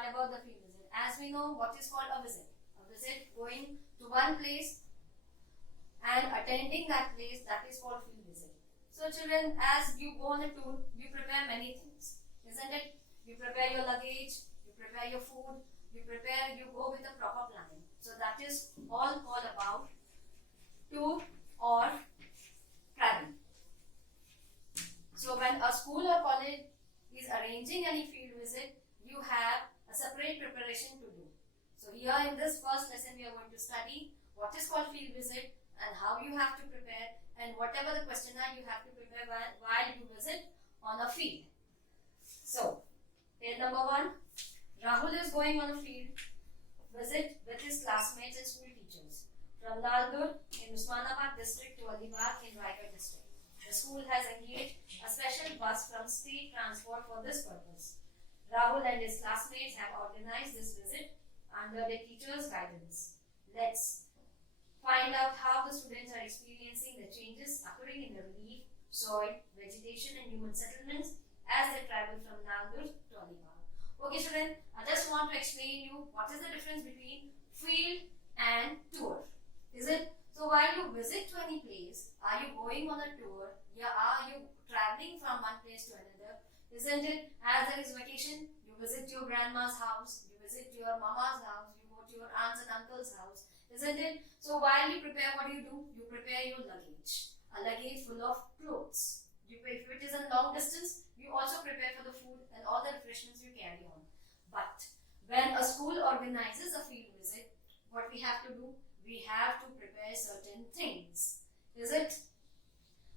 start about the field visit. As we know, what is called a visit? A visit going to one place and attending that place, that is called field visit. So children, as you go on a tour, you prepare many things, isn't it? You prepare your luggage, you prepare your food, you go with a proper planning. So that is all called about tour or travel. So when a school or college is arranging any field visit, you have a separate preparation to do. So here in this first lesson, we are going to study what is called field visit and how you have to prepare, and whatever the questionnaire you have to prepare while you visit on a field. So, page number 1, Rahul is going on a field visit with his classmates and school teachers from Naldur in Usmanabad district to Alibag in Raigad district. The school has engaged a special bus from state transport for this purpose. Rahul and his classmates have organized this visit under their teachers' guidance. Let's find out how the students are experiencing the changes occurring in the relief, soil, vegetation and human settlements as they travel from Naldur to Alibag. Okay children, I just want to explain you what is the difference between field and tour. Is it? So while you visit to any place, are you going on a tour? Yeah, are you traveling from one place to another? Isn't it? As there is vacation, you visit your grandma's house, you visit your mama's house, you go to your aunts and uncle's house. Isn't it? So while you prepare, what do? You prepare your luggage. A luggage full of clothes. If it is a long distance, you also prepare for the food and all the refreshments you carry on. But when a school organizes a field visit, what we have to do? We have to prepare certain things. Is it?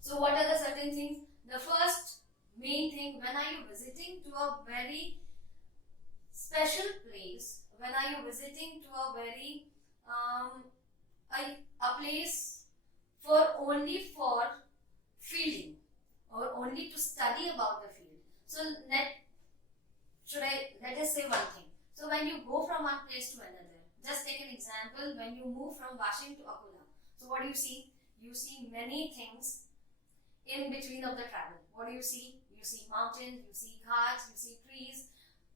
So what are the certain things? The first main thing, when are you visiting to a very special place? When are you visiting to a very a place only for fielding or only to study about the field? So let us say one thing. So when you go from one place to another, just take an example. When you move from Washing to Akola, so what do you see? You see many things in between of the travel. What do you see? You see mountains, you see ghats, you see trees.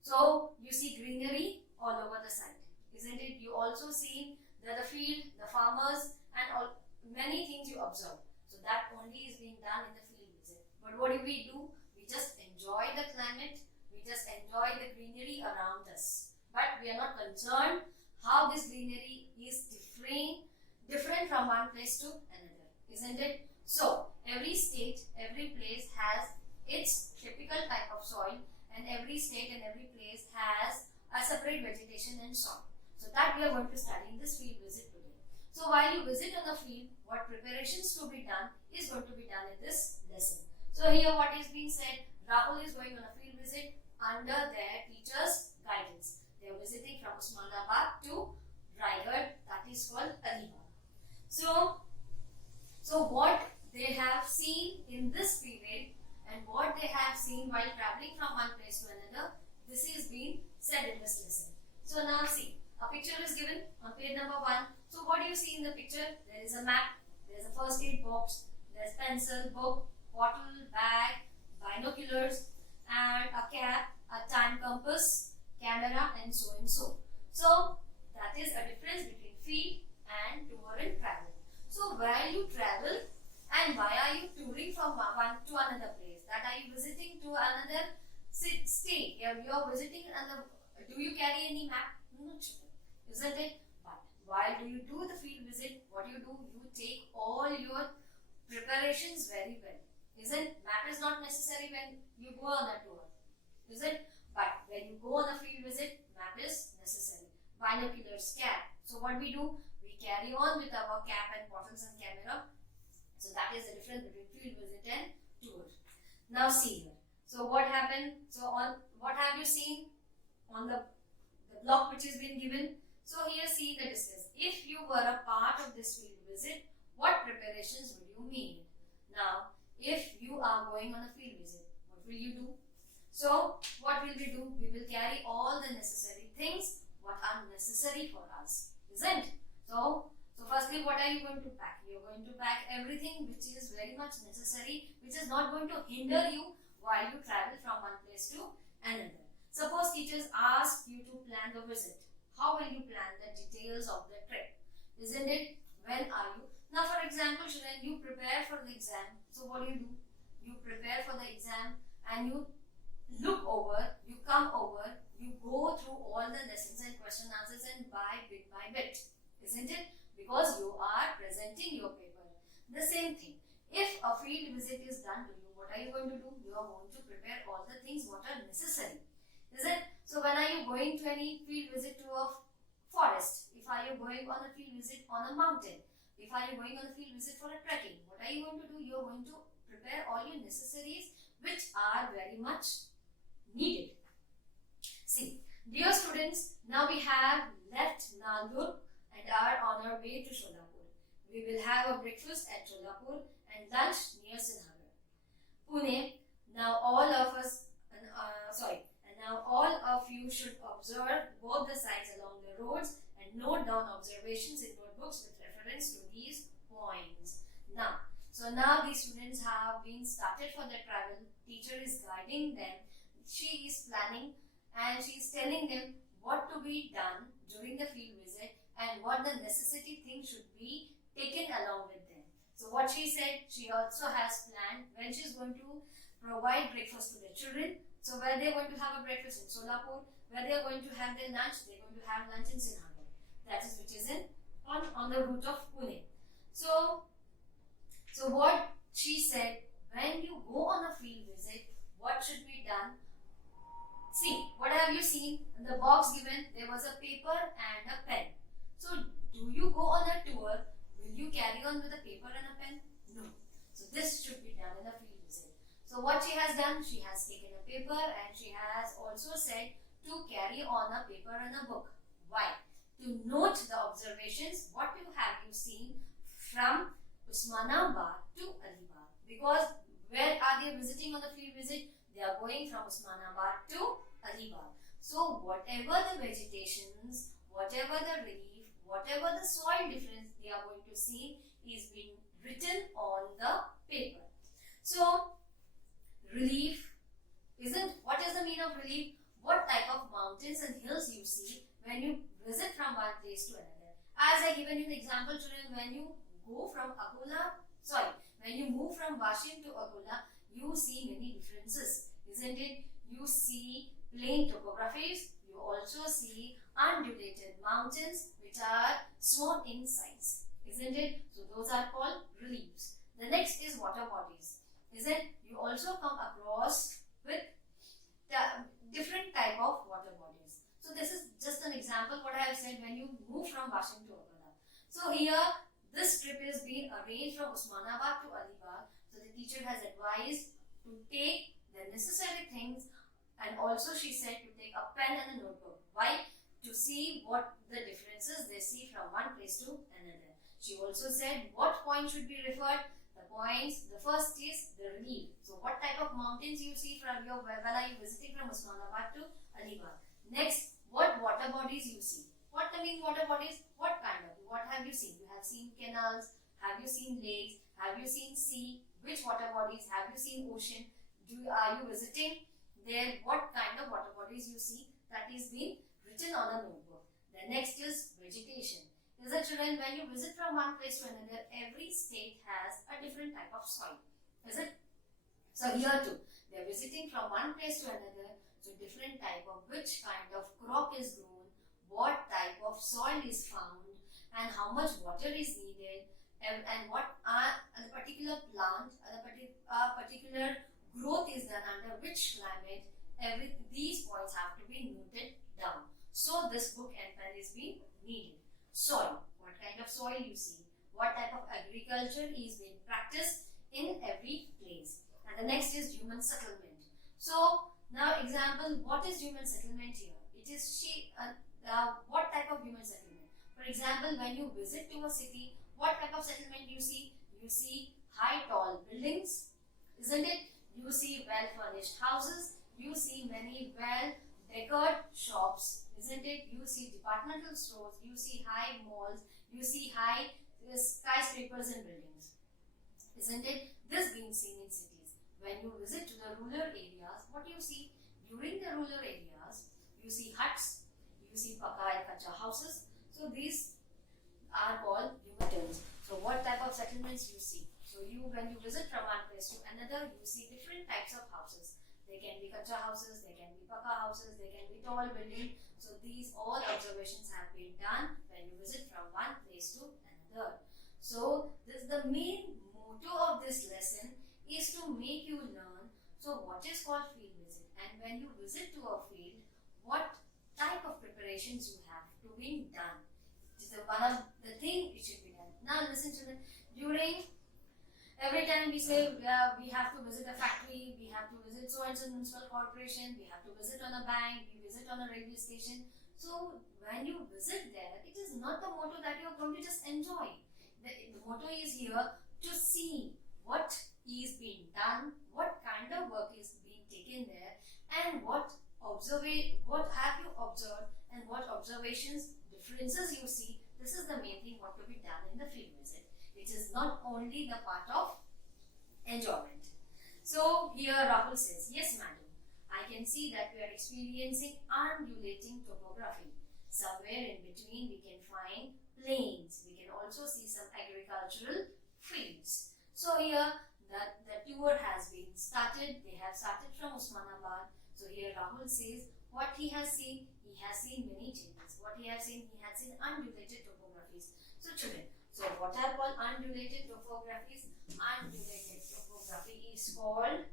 So you see greenery all over the side, isn't it? You also see the field, the farmers, and all many things you observe. So that only is being done in the field visit. But what do? We just enjoy the climate. We just enjoy the greenery around us. But we are not concerned how this greenery is different from one place to another, isn't it? So every state, every place has its typical type of soil, and every state and every place has a separate vegetation and soil. So that we are going to study in this field visit today. So while you visit on the field, what preparations to be done is going to be done in this lesson. So here what is being said, Rahul is going on a field visit under their teacher's guidance. They are visiting from Usmanabad to Raigad, that is called Alibag. So what they have seen in this period and what they have seen while traveling from one place to another, this is being said in this lesson. So now see, a picture is given on page number 1. So what do you see in the picture? There is a map, there is a first aid box, there is pencil, book, bottle, bag, binoculars, and a cap, a time compass, camera, and so and so. So that is a difference between field and tour and travel. So while you travel, and why are you touring from one to another place? That are you visiting to another state? You are visiting another. Do you carry any map? No, isn't it? But while do you do the field visit, what you do? You take all your preparations very well. Isn't? Map is not necessary when you go on a tour. Is it? But when you go on a field visit, map is necessary. Binoculars, cap. So what we do? We carry on with our cap and bottles and camera. So that is the difference between field visit and tour. Now see here. So what happened? So what have you seen on the block which is been given? So here see the distance. If you were a part of this field visit, what preparations would you need? Now, if you are going on a field visit, what will you do? So what will we do? We will carry all the necessary things what are necessary for us, isn't? So firstly, what are you going to pack? You are going to pack everything which is very much necessary, which is not going to hinder you while you travel from one place to another. Suppose teachers ask you to plan the visit. How will you plan the details of the trip? Isn't it? When are you? Now, for example, children, you prepare for the exam. So what do? You prepare for the exam and you look over, you come over, you go through all the lessons and question answers and by bit, isn't it? Because you are presenting your paper. The same thing. If a field visit is done to you, what are you going to do? You are going to prepare all the things what are necessary. Is it? So when are you going to any field visit to a forest? If are you going on a field visit on a mountain? If are you going on a field visit for a trekking? What are you going to do? You are going to prepare all your necessaries which are very much needed. See, dear students, now we have left Nalur and are on our way to Sholapur. We will have a breakfast at Sholapur and lunch near Sinhagar. Pune, now all of us, now all of you should observe both the sides along the roads and note down observations in notebooks with reference to these points. Now these students have been started for their travel. Teacher is guiding them. She is planning and she is telling them what to be done during the field visit and what the necessity things should be taken along with them. So what she said, she also has planned when she is going to provide breakfast to the children. So where they are going to have a breakfast in Solapur, where they are going to have their lunch, they are going to have lunch in Sinhagar. That is which is on the route of Pune. So what she said, when you go on a field visit, what should be done? See, what have you seen? In the box given, there was a paper and a pen. So do you go on a tour? Will you carry on with a paper and a pen? No. So this should be done in a field visit. So what she has done, she has taken a paper and she has also said to carry on a paper and a book. Why? To note the observations, what have you seen from Usmanabad to Alibag. Because where are they visiting on the field visit? They are going from Usmanabad to Alibag. So whatever the vegetations, whatever the relief, whatever the soil difference they are going to see is being written on the paper. So relief isn't, what is the meaning of relief? What type of mountains and hills you see when you visit from one place to another. As I given you the example, children, when you go from when you move from Washing to Akola, you see many differences, isn't it? You see plain topographies, you also see undulated mountains which are small in size, isn't it? So those are called reliefs. The next is water bodies, isn't it? You also come across with different type of water bodies. So this is just an example what I have said when you move from Washing to Akola. So here this trip is being arranged from Usmanabad to Alibag. So the teacher has advised to take the necessary things and also she said to take a pen and a notebook. Why? To see what the differences they see from one place to another. She also said what point should be referred. The points, the first is the relief. So what type of mountains you see from your while are you visiting from Usmanabad to Alibag. Next, what water bodies you see. What I mean water bodies? What kind of? What have you seen? You have seen canals. Have you seen lakes? Have you seen sea? Which water bodies? Have you seen ocean? Are you visiting there? What kind of water bodies you see? That is being written on a notebook. The next is vegetation. Is that children, when you visit from one place to another, every state has a different type of soil. Is it? So here too, they are visiting from one place to another. So different type of which kind of crop is grown, what type of soil is found, and how much water is needed, and what are the particular plant, the particular growth is done under which climate. These points have to be noted down. So this book and pen is being needed. Soil, what kind of soil you see, what type of agriculture is being practiced in every place. And the next is human settlement. So now example, what is human settlement here? It is what type of human settlement? For example, when you visit to a city, what type of settlement you see? You see high tall buildings, isn't it? You see well furnished houses, you see many well decorated shops, isn't it? You see departmental stores, you see high malls, you see high skyscrapers and buildings, isn't it? This being seen in cities. When you visit to the rural areas, what you see? during the rural areas, you see huts, you see paka and kacha houses. So these are called mountains. So what type of settlements you see? So when you visit from one place to another, you see different types of houses. They can be kacha houses, they can be paka houses, they can be tall building. So these all observations have been done when you visit from one place to another. So this the main motto of this lesson is to make you learn. So what is called field visit, and when you visit to a field, what type of preparations you have to be done. It is one of the thing it should be done. Now listen to me. During every time we say we have to visit a factory, we have to visit so and so municipal corporation, we have to visit on a bank, we visit on a railway station. So when you visit there, it is not the motto that you are going to just enjoy. The motto is here to see what is being done, what kind of work is being taken there, and what have you observed, and what observations, differences you see. This is the main thing what to be done in the field visit. It is not only the part of enjoyment. So here Rahul says, yes madam, I can see that we are experiencing undulating topography. Somewhere in between we can find plains. We can also see some agricultural fields. So here the tour has been started. They have started from Osmanabad. So here Rahul says what he has seen many changes. What he has seen undulated topographies. So children, so what are called undulated topographies? Undulated topography is called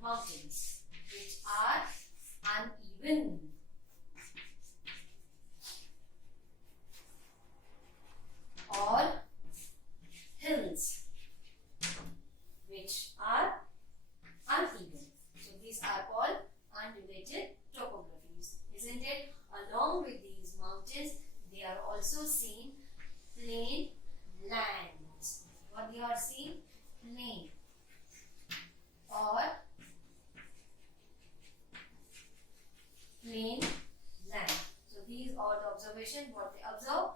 mountains which are uneven. Or hills which are uneven. So these are called undulated topographies, isn't it? Along with these mountains, they are also seen plain lands. What they are seen? Plain or plain land. So these are the observation what they observe.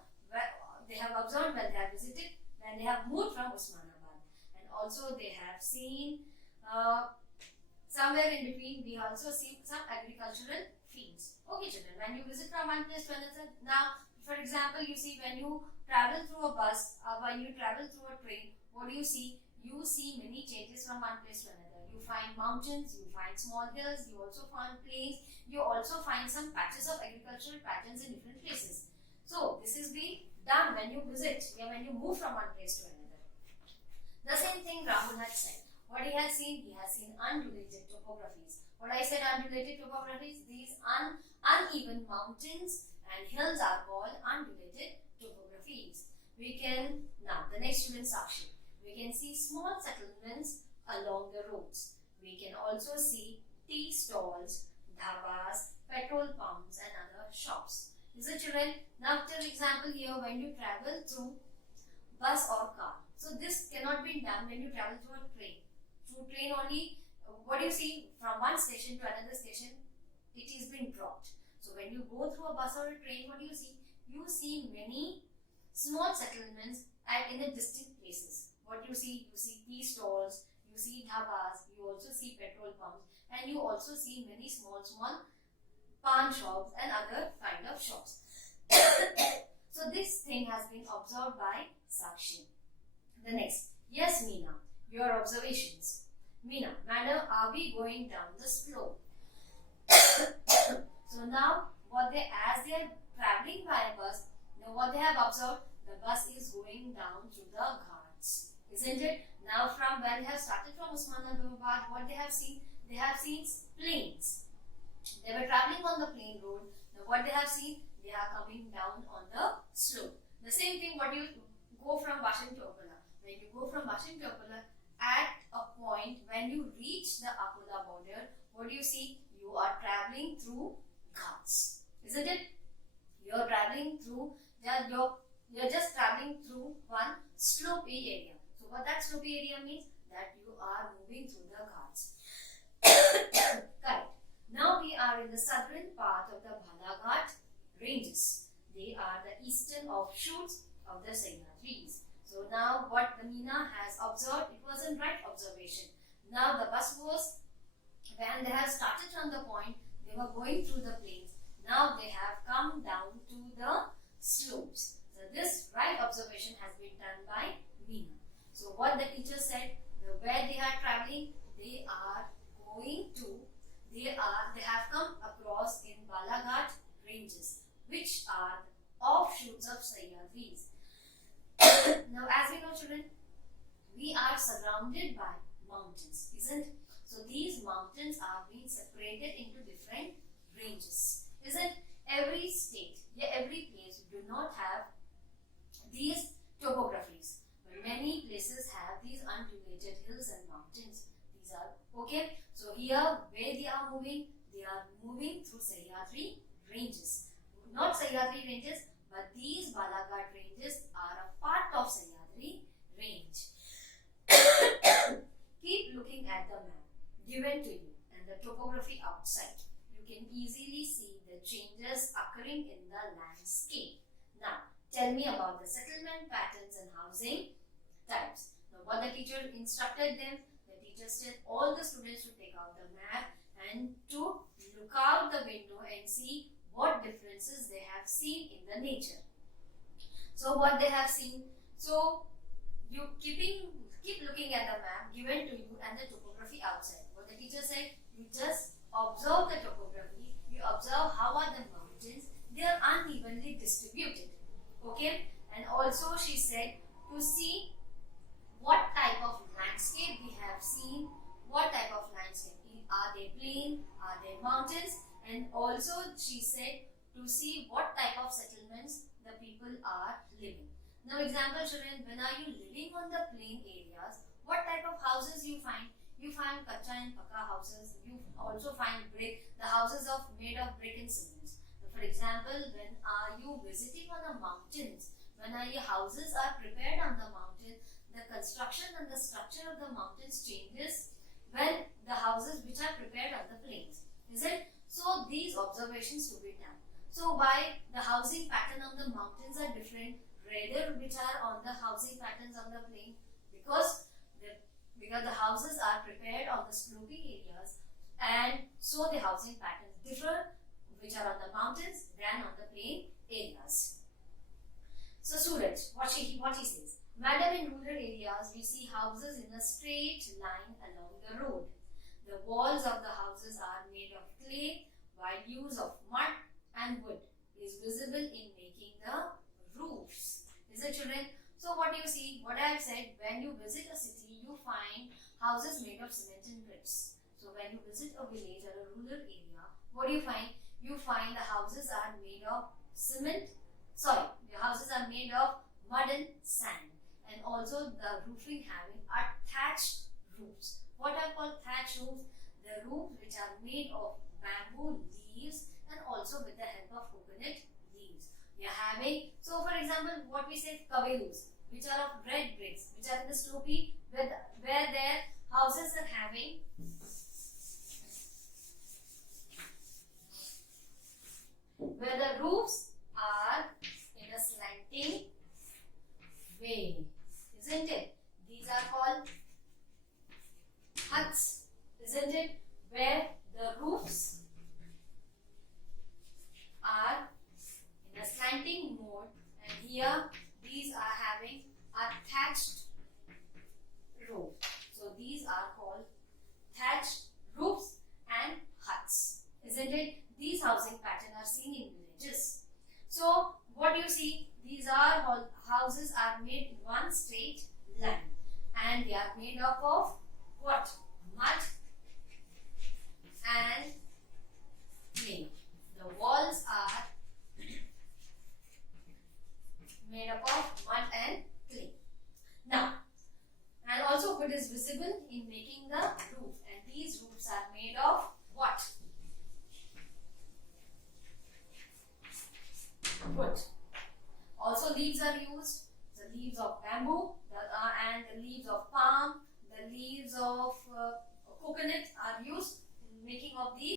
They have observed when they have visited, when they have moved from Osmanabad, and also they have seen somewhere in between. We also see some agricultural fields. Okay, children. When you visit from one place to another, now, for example, you see when you travel through a bus or when you travel through a train, what do you see? You see many changes from one place to another. You find mountains, you find small hills, you also find plains, you also find some patches of agricultural patterns in different places. So this is being done when you visit, when you move from one place to another. The same thing Rahul had said. What he has seen undulated topographies. What I said undulated topographies, these uneven mountains and hills are called undulated topographies. We can, now the next student Sakshi. We can see small settlements along the roads. We can also see tea stalls, dhabas, petrol pumps and other shops. Is it children? Now for example here when you travel through bus or car. So this cannot be done when you travel through a train. Through train only, what do you see from one station to another station? It is being dropped. So when you go through a bus or a train, what do you see? You see many small settlements in the distant places. What you see tea stalls, you see dhabas, you also see petrol pumps, and you also see many small pan shops and other kind of shops. So this thing has been observed by Sakshi. The next, yes Meena, your observations. Meena, madam, are we going down the slope? So now as they are traveling by a bus, now what they have observed, the bus is going down through the ghats, isn't it? Now from when they have started from Osmanabad, what they have seen plains. They were traveling on the plain road. Now what they have seen, they are coming down on the slope. The same thing what you go from Bashan to Akola. When you go from Bashan to Akola, at a point when you reach the Akola border, what do you see? You are traveling through ghats, isn't it? You are traveling through, you're just traveling through one slopey area. So what that slopey area means? That you are moving through the ghats. Correct. Now we are in the southern part of the Balaghat ranges. They are the eastern offshoots of the Sahyadris. So now what the Meena has observed, it was a right observation. Now the bus was, when they have started from the point, they were going through the plains. Now they have come down to the slopes. So this right observation has been done by Meena. So what the teacher said, where they are traveling, they are going to, they have come across in Balaghat ranges, which are offshoots of Sahyadris. Now as we know, children, we are surrounded by mountains, isn't? So these mountains are being separated into different ranges, isn't? Every state, every place do not have these topographies, but many places have these undulated hills and mountains. These are okay. So here, where they are moving through Sahyadri ranges. Not Sahyadri ranges, but these Balaghat ranges are a part of Sahyadri range. Keep looking at the map given to you and the topography outside. You can easily see the changes occurring in the landscape. Now, tell me about the settlement patterns and housing types. Now, what the teacher instructed them, the teacher said all the students should take out the map and to look out the window and see what differences they have seen in the nature. So, what they have seen. So, you keep looking at the map given to you and the topography outside. What the teacher said, you just observe the topography, you observe how are the mountains, they are unevenly distributed. Okay, and also she said to see what type of landscape we have seen, what type of landscape, are they plain, are they mountains, and also she said to see what type of settlements the people are living. Now example children, when are you living on the plain areas, what type of houses you find? You find kacha and pakka houses, you also find brick, the houses made of brick and cement. So for example, when are you visiting on the mountains, when your houses are prepared on the mountain, the construction and the structure of the mountains changes when the houses which are prepared on the plains. Is it? So these observations to be done. So why the housing pattern on the mountains are different rather which are on the housing patterns on the plain? Because the houses are prepared on the sloping areas, and so the housing patterns differ which are on the mountains than on the plain areas. So students, what he says, madam, in rural areas we see houses in a straight line along the road. The walls of the houses are made of clay, while use of mud and wood is visible in making the roofs. Is it children? So what do you see? What I have said, when you visit a city, you find houses made of cement and bricks. So when you visit a village or a rural area, what do you find? You find the houses are made of the houses are made of mud and sand, and also the roofing having are thatched roofs. What are called thatched roofs? The roofs which are made of bamboo leaves and also with the help of coconut leaves. We are having, so for example, what we say kavelus, which are of red bricks, which are in the slopey, where their houses are having where the roofs are in a slanting way, isn't it? These are called huts, isn't it? Where the roofs are in a slanting mode, and here these are having a thatched roof. So these are called thatched roofs and huts, isn't it? These housing patterns are seen in villages. So what do you see? These are all houses are made in one straight line, and they are made up of what? Mud and clay. The walls are made up of mud and clay. Now, and also wood is visible in making the roof, and these roofs are made of what? Wood. Also leaves are used, the leaves of bamboo and the leaves of palm, the leaves of coconut are used in making of these